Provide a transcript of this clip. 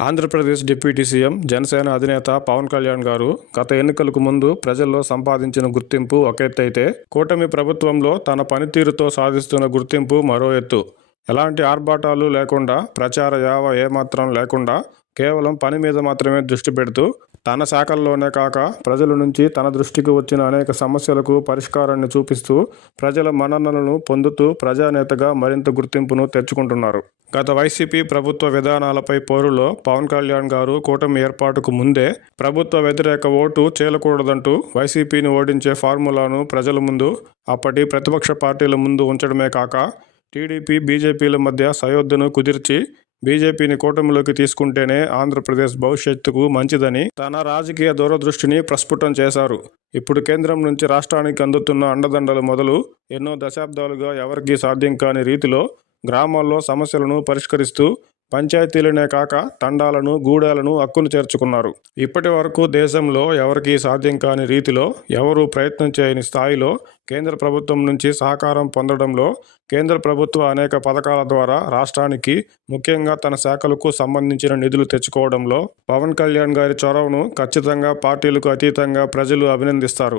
Andhra Pradesh deputy CM Janasena అధినేత పవన్ కళ్యాణ్ గారు గత ఎన్నికలకు ముందు ప్రజల్లో సంపాదించిన గుర్తింపు ఒక ఎత్తు అయితే కూటమి ప్రభుత్వంలో తన పనితీరుతో సాధిస్తున్న గుర్తింపు మరో ఎత్తు. ఎలాంటి ఆర్భాటాలు లేకుండా ప్రచార యావ ఏమాత్రం లేకుండా కేవలం పని మీద మాత్రమే దృష్టి పెడుతూ తన శాఖల్లోనే కాక ప్రజల నుంచి తన దృష్టికి వచ్చిన అనేక సమస్యలకు పరిష్కారాన్ని చూపిస్తూ ప్రజల మన్ననలను పొందుతూ ప్రజానేతగా మరింత గుర్తింపును తెచ్చుకుంటున్నారు. గత వైసీపీ ప్రభుత్వ విధానాలపై పోరులో పవన్ కళ్యాణ్ గారు కూటమి ఏర్పాటుకు ముందే ప్రభుత్వ వ్యతిరేక ఓటు చేయకూడదంటూ వైసీపీని ఓడించే ఫార్ములాను ప్రజల ముందు అప్పటి ప్రతిపక్ష పార్టీల ముందు ఉంచడమే కాక టీడీపీ బీజేపీల మధ్య సయోధ్యను కుదిర్చి బీజేపీని కూటమిలోకి తీసుకుంటేనే ఆంధ్రప్రదేశ్ భవిష్యత్తుకు మంచిదని తన రాజకీయ దూరదృష్టిని ప్రస్ఫుటం చేశారు. ఇప్పుడు కేంద్రం నుంచి రాష్ట్రానికి అందుతున్న అండదండలు మొదలు ఎన్నో దశాబ్దాలుగా ఎవరికీ సాధ్యం కాని రీతిలో గ్రామాల్లో సమస్యలను పరిష్కరిస్తూ పంచాయతీలనే కాక తండాలను గూడాలను హక్కును చేర్చుకున్నారు. ఇప్పటి వరకు దేశంలో ఎవరికీ సాధ్యం కాని రీతిలో ఎవరూ ప్రయత్నం చేయని స్థాయిలో కేంద్ర ప్రభుత్వం నుంచి సహకారం పొందడంలో కేంద్ర ప్రభుత్వ అనేక పథకాల ద్వారా రాష్ట్రానికి ముఖ్యంగా తన శాఖలకు సంబంధించిన నిధులు తెచ్చుకోవడంలో పవన్ కళ్యాణ్ గారి చొరవను ఖచ్చితంగా పార్టీలకు అతీతంగా ప్రజలు అభినందిస్తారు.